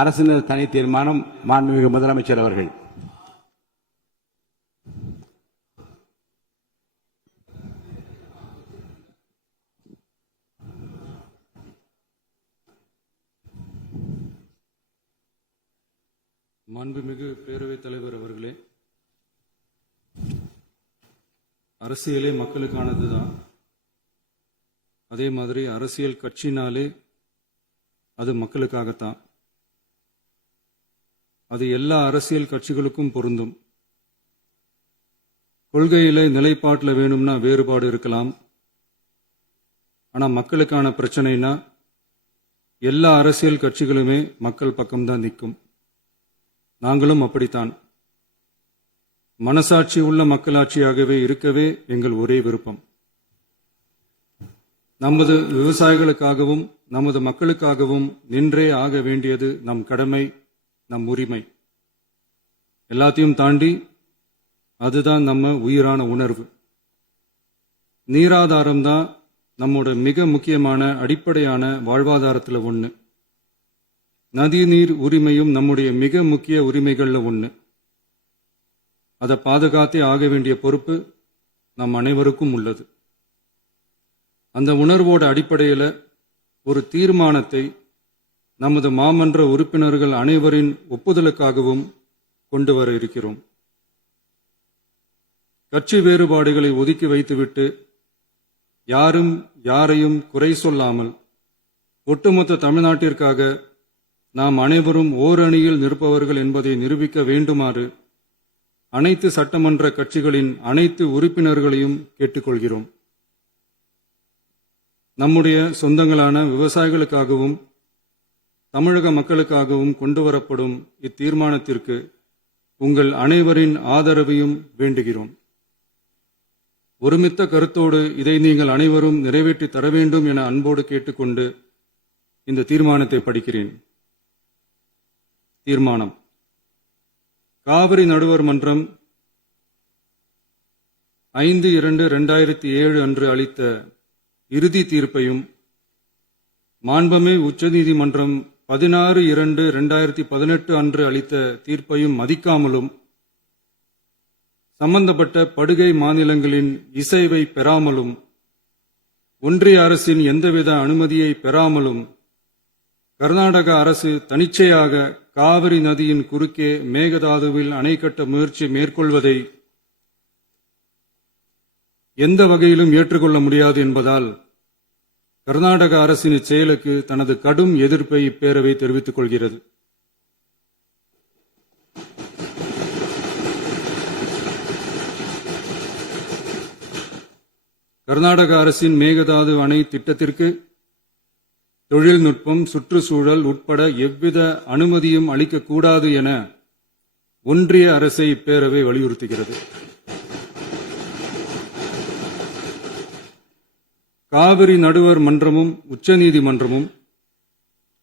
அரசினர் தனி தீர்மானம். மாண்புமிகு முதலமைச்சர் அவர்கள். மாண்புமிகு பேரவைத் தலைவர் அவர்களே, அரசியலே மக்களுக்கானதுதான். அதே மாதிரி அரசியல் கட்சினாலே அது மக்களுக்காகத்தான். அது எல்லா அரசியல் கட்சிகளுக்கும் பொருந்தும். கொள்கையில நிலைப்பாட்டில் வேணும்னா வேறுபாடு இருக்கலாம். ஆனா மக்களுக்கான பிரச்சனைனா எல்லா அரசியல் கட்சிகளுமே மக்கள் பக்கம்தான் நிற்கும். நாங்களும் அப்படித்தான். மனசாட்சி உள்ள மக்களாட்சியாகவே இருக்கவே எங்கள் ஒரே விருப்பம். நமது விவசாயிகளுக்காகவும் நமது மக்களுக்காகவும் நின்றே ஆக வேண்டியது நம் கடமை, நம் உரிமை. எல்லாத்தையும் தாண்டி அதுதான் நம்ம உயிரான உணர்வு. நீராதாரம் தான் நம்மோட மிக முக்கியமான அடிப்படையான வாழ்வாதாரத்தில் ஒன்று. நதிநீர் உரிமையும் நம்முடைய மிக முக்கிய உரிமைகள்ல ஒன்று. அதை பாதுகாத்தே ஆக வேண்டிய பொறுப்பு நம் அனைவருக்கும் உள்ளது. அந்த உணர்வோட அடிப்படையில் ஒரு தீர்மானத்தை நமது மாமன்ற உறுப்பினர்கள் அனைவரின் ஒப்புதலுக்காகவும் கொண்டு வர இருக்கிறோம். கட்சி வேறுபாடுகளை ஒதுக்கி வைத்துவிட்டு யாரும் யாரையும் குறை சொல்லாமல் ஒட்டுமொத்த தமிழ்நாட்டிற்காக நாம் அனைவரும் ஓரணியில் நிற்பவர்கள் என்பதை நிரூபிக்க வேண்டுமாறு அனைத்து சட்டமன்ற கட்சிகளின் அனைத்து உறுப்பினர்களையும் கேட்டுக்கொள்கிறோம். நம்முடைய சொந்தங்களான விவசாயிகளுக்காகவும் தமிழக மக்களுக்காகவும் கொண்டுவரப்படும் இத்தீர்மானத்திற்கு உங்கள் அனைவரின் ஆதரவையும் வேண்டுகிறோம். ஒருமித்த கருத்தோடு இதை நீங்கள் அனைவரும் நிறைவேற்றி தர வேண்டும் என அன்போடு கேட்டுக்கொண்டு இந்த தீர்மானத்தை படிக்கிறேன். தீர்மானம்: காவிரி நடுவர் மன்றம் 5/2/2007 அன்று அளித்த இறுதி தீர்ப்பையும் மாண்புமிகு உச்சநீதிமன்றம் 16/2/2018 அன்று அளித்த தீர்ப்பையும் மதிக்காமலும் சம்பந்தப்பட்ட படுகை மாநிலங்களின் இசைவை பெறாமலும் ஒன்றிய அரசின் எந்தவித அனுமதியை பெறாமலும் கர்நாடக அரசு தனிச்சையாக காவிரி நதியின் குறுக்கே மேகதாதுவில் அணை கட்ட முயற்சி மேற்கொள்வதை எந்த வகையிலும் ஏற்றுக்கொள்ள முடியாது என்பதால் கர்நாடக அரசின் செயலுக்கு தனது கடும் எதிர்ப்பை இப்பேரவை தெரிவித்துக் கொள்கிறது. கர்நாடக அரசின் மேகதாது அணை திட்டத்திற்கு தொழில்நுட்பம், சுற்றுச்சூழல் உட்பட எவ்வித அனுமதியும் அளிக்கக்கூடாது என ஒன்றிய அரசை இப்பேரவை வலியுறுத்துகிறது. காவிரி நடுவர் மன்றமும் உச்சநீதிமன்றமும்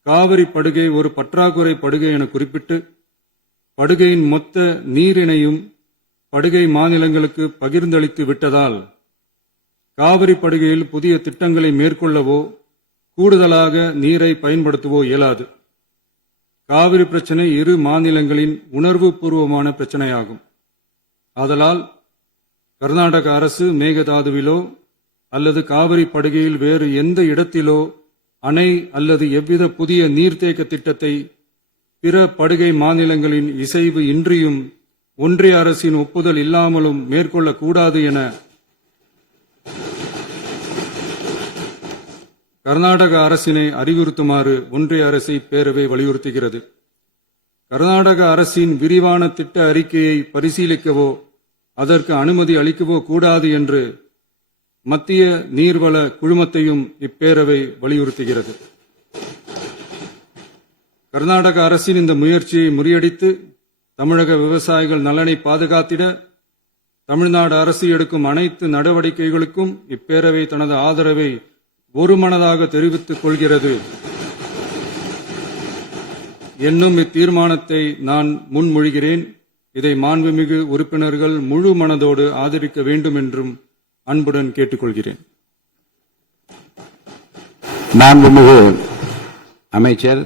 காவிரி படுகை ஒரு பற்றாக்குறை படுகை என குறிப்பிட்டு படுகையின் மொத்த நீரினையும் படுகை மாநிலங்களுக்கு பகிர்ந்தளித்து விட்டதால் காவிரி படுகையில் புதிய திட்டங்களை மேற்கொள்ளவோ கூடுதலாக நீரை பயன்படுத்தவோ இயலாது. காவிரி பிரச்சனை இரு மாநிலங்களின் உணர்வு பூர்வமான பிரச்சனையாகும். ஆதலால் கர்நாடக அரசு மேகதாதுவிலோ அல்லது காவிரி படுகையில் வேறு எந்த இடத்திலோ அணை அல்லது எவ்வித புதிய நீர்த்தேக்க திட்டத்தை பிற படுகை மாநிலங்களின் இசைவு இன்றியும் ஒன்றிய அரசின் ஒப்புதல் இல்லாமலும் மேற்கொள்ளக்கூடாது என கர்நாடக அரசினை அறிவுறுத்துமாறு ஒன்றிய அரசை பேரவை வலியுறுத்துகிறது. கர்நாடக அரசின் விரிவான திட்ட அறிக்கையை பரிசீலிக்கவோ அதற்கு அனுமதி அளிக்கவோ கூடாது என்று மத்திய நீர்வள குழுமத்தையும் இப்பேரவை வலியுறுத்துகிறது. கர்நாடக அரசின் இந்த முயற்சியை முறியடித்து தமிழக விவசாயிகள் நலனை பாதுகாத்திட தமிழ்நாடு அரசு எடுக்கும் அனைத்து நடவடிக்கைகளுக்கும் இப்பேரவை தனது ஆதரவை ஒருமனதாக தெரிவித்துக் கொள்கிறது என்னும் இத்தீர்மானத்தை நான் முன்மொழிகிறேன். இதை மாண்புமிகு உறுப்பினர்கள் முழு மனதோடு ஆதரிக்க வேண்டும் என்றும் அன்புடன் கேட்டுக்கொள்கிறேன். மாண்புமிகு அமைச்சர்